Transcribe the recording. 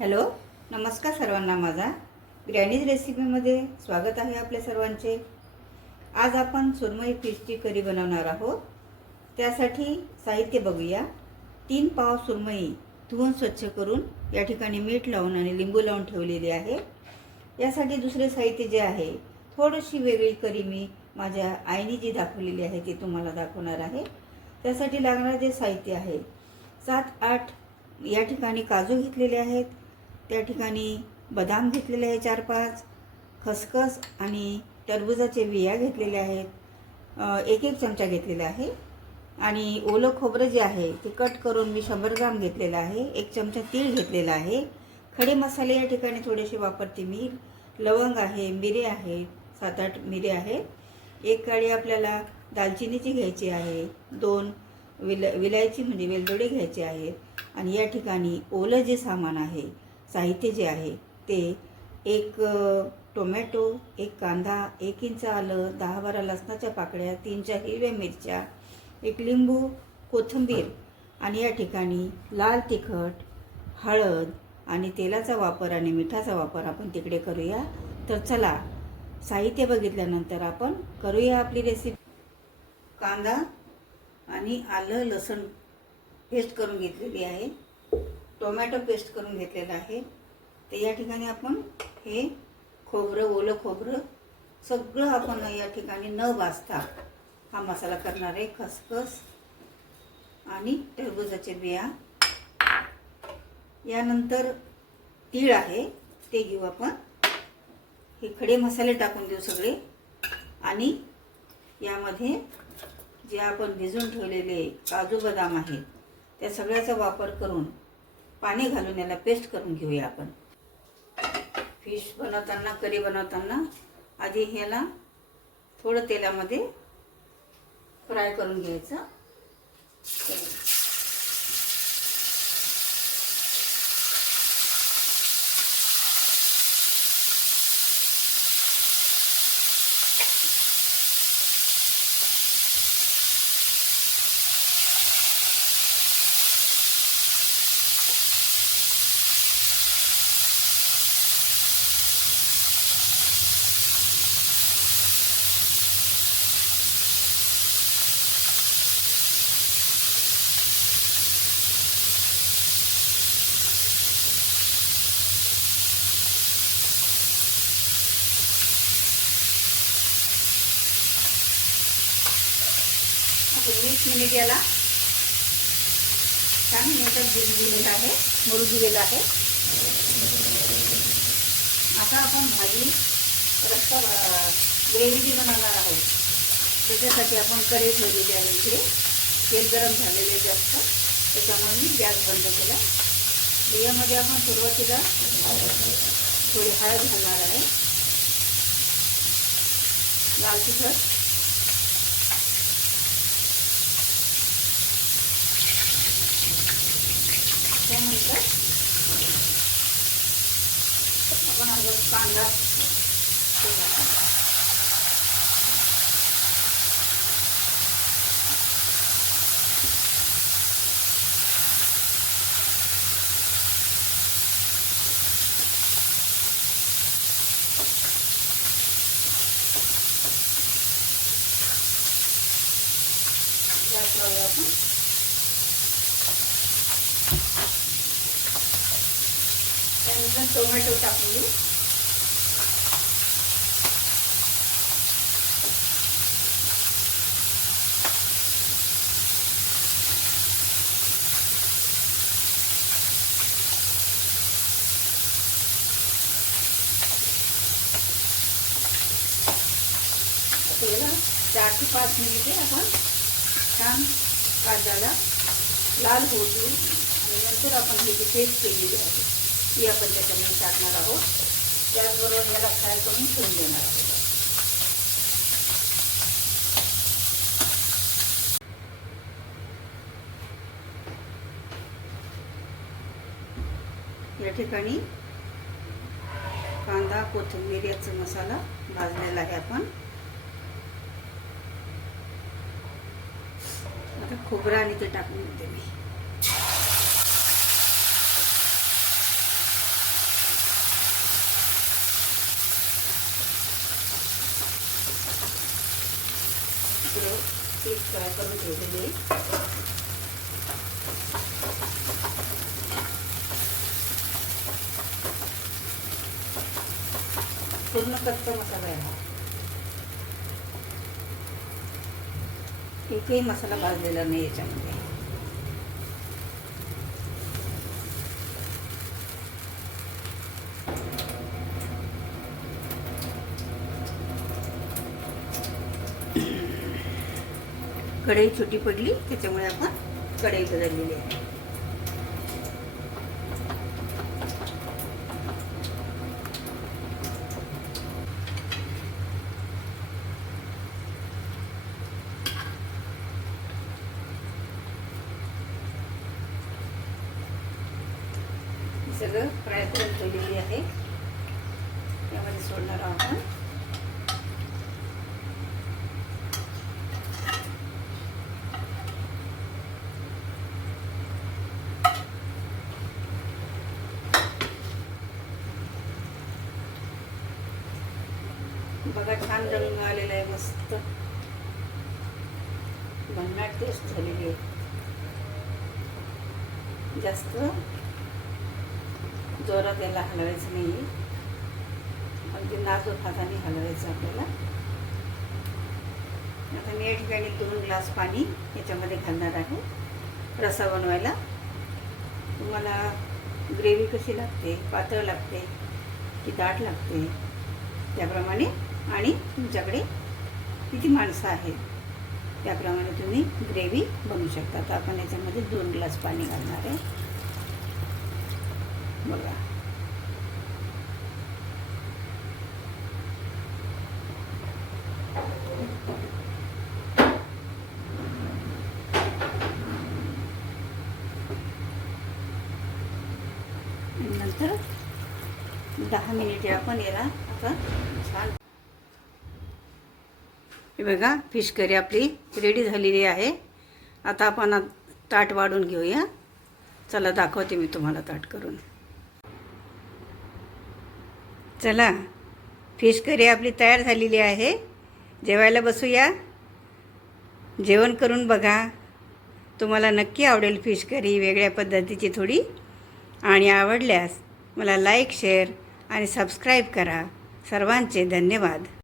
Hello, नमस्कार सर्वांना. माझा ग्रॅनीज रेसिपीमध्ये स्वागत आहे आपल्या सर्वांचे. आज आपण सुरमई फिशची करी बनवणार आहोत. त्यासाठी साहित्य बघूया. 3 पाव सुरमई धुवून स्वच्छ करून या ठिकाणी मीठ लावून आणि लिंबू लावून ठेवलेली आहे. यासाठी दुसरे साहित्य जे आहे, थोडीशी वेगळी करी मी माझ्या आईने जी दाखवलेली आहे ती तुम्हाला दाखवणार आहे. त्यासाठी लागणारे जे साहित्य आहे, 7-8 या ठिकाणी काजू घेतलेले आहेत. त्या ठिकाणी बदाम घेतलेले आहे 4-5, खसखस आणि टरबुजाचे बिया घेतलेल्या आहेत. 1-1 चमचा घेतलेला आहे. आणि ओलं खोबरं जे आहे ते कट करून मी 100 ग्राम घेतलेलं आहे. 1 चमचा तीळ घेतलेला आहे. खडे मसाले या ठिकाणी थोडेसे वापरते मी. लवंग आहे, मिरे आहे, 7-8 मिरे आहे. 1 काडी आपल्याला दालचिनीची घ्यायची आहे. 2 विलायची म्हणजे वेलदोडे घ्यायचे आहेत. आणि या ठिकाणी ओलं जे सामान आहे, साहित्य जे आहे ते 1 टोमॅटो, 1 कांदा, 1 इंच आलं, 10-12 लसणाच्या पाकळ्या, 3-4 हिरव्या मिरच्या, 1 लिंबू, कोथिंबीर आणि या ठिकाणी लाल तिखट, हळद आणि तेलाचा वापर आणि मिठाचा वापर आपण तिकडे करूया. तर चला, साहित्य बघितल्यानंतर आपण करूया आपली रेसिपी. कांदा आणि आलं लसूण पेस्ट करून घेतलेली आहे. टोमॅटो पेस्ट करून घेतलेला आहे. तर या ठिकाणी आपण हे खोबरं, ओलं खोबरं सगळं आपण या ठिकाणी न भाजता हा मसाला करणार आहे. खसखस आणि टरबुजाचे बिया. यानंतर तीळ आहे ते घेऊ आपण. हे खडे मसाले टाकून देऊ सगळे. आणि यामध्ये जे आपण भिजवून ठेवलेले काजू बदाम आहे त्या सगळ्याचा वापर करून पाणी घालून याला पेस्ट करून घेऊया आपण. फिश बनवताना, करी बनवताना आधी ह्याला थोडं तेलामध्ये फ्राय करून घ्यायचं. आपण 20 मिनिट याला छान मीठच दिलेलं आहे, मुरू दिलेलं आहे. आता आपण भाजी रस्सा ग्रेव्ही जी बनवणार आहोत त्याच्यासाठी आपण कढई ठेवलेली आहे. इकडे तेल गरम झालेले जास्त, त्याच्यामुळे मी गॅस बंद केला. यामध्ये आपण सुरुवातीला थोडी हळद घालणार आहे, लाल तिखट, त्यानंतर आपण कांदा, गॅस लावूया आपण. त्यानंतर टोमॅटो टाकून देऊ. याला 4 ते 5 मिनिटे आपण छान कांद्याला लाल होऊ देऊ. आणि नंतर आपण ही जी पेस्ट केलेली आहे ती आपण त्याच्यामध्ये टाकणार आहोत. त्याचबरोबर याला फ्राय करून ठेवून देणार आहोत. या ठिकाणी कांदा, कोथिंबीर याचा मसाला भाजलेला आहे आपण. आता खोबरं आणि ते टाकून देते मी. इकडं पीठ फ्राय करून ठेवलेले. पूर्ण कच्चा मसाला आहे हा. एकही मसाला भाजलेला नाही याच्यामध्ये. कढई छोटी पडली त्याच्यामुळे आपण कढई बदललेली आहे. सगळं फ्राय करून ठेवलेली आहे. यामध्ये सोडणार आहोत आपण. बघा छान रंग आलेला आहे, मस्त भन्नाट टेस्ट झालेली आहे. जास्त जोरात याला हलवायचं नाही, अगदी नाजूक हाताने हलवायचं आपल्याला. आता मी या ठिकाणी 2 ग्लास पाणी याच्यामध्ये घालणार आहे रस्सा बनवायला. तुम्हाला ग्रेव्ही कशी लागते, पातळ लागते की दाट लागते त्याप्रमाणे, आणि तुमच्याकडे किती माणसं आहेत त्याप्रमाणे तुम्ही ग्रेव्ही बनवू शकता. तर आपण याच्यामध्ये 2 ग्लास पाणी घालणार आहे. बघा नंतर 10 मिनिटे आपण याला आता छान. हे बघा फिश करी आपली रेडी झालेली आहे. आता आपण ताट वाढून घेऊया. चला दाखवते मी तुम्हाला ताट करून. चला फिश करी आपली तयार झालेली आहे. जेवायला बसूया. जेवण करून बघा, तुम्हाला नक्की आवडेल फिश करी, वेगळ्या पद्धतीची थोडी. आणि आवडल्यास मला लाईक, शेअर आणि सबस्क्राईब करा. सर्वांचे धन्यवाद.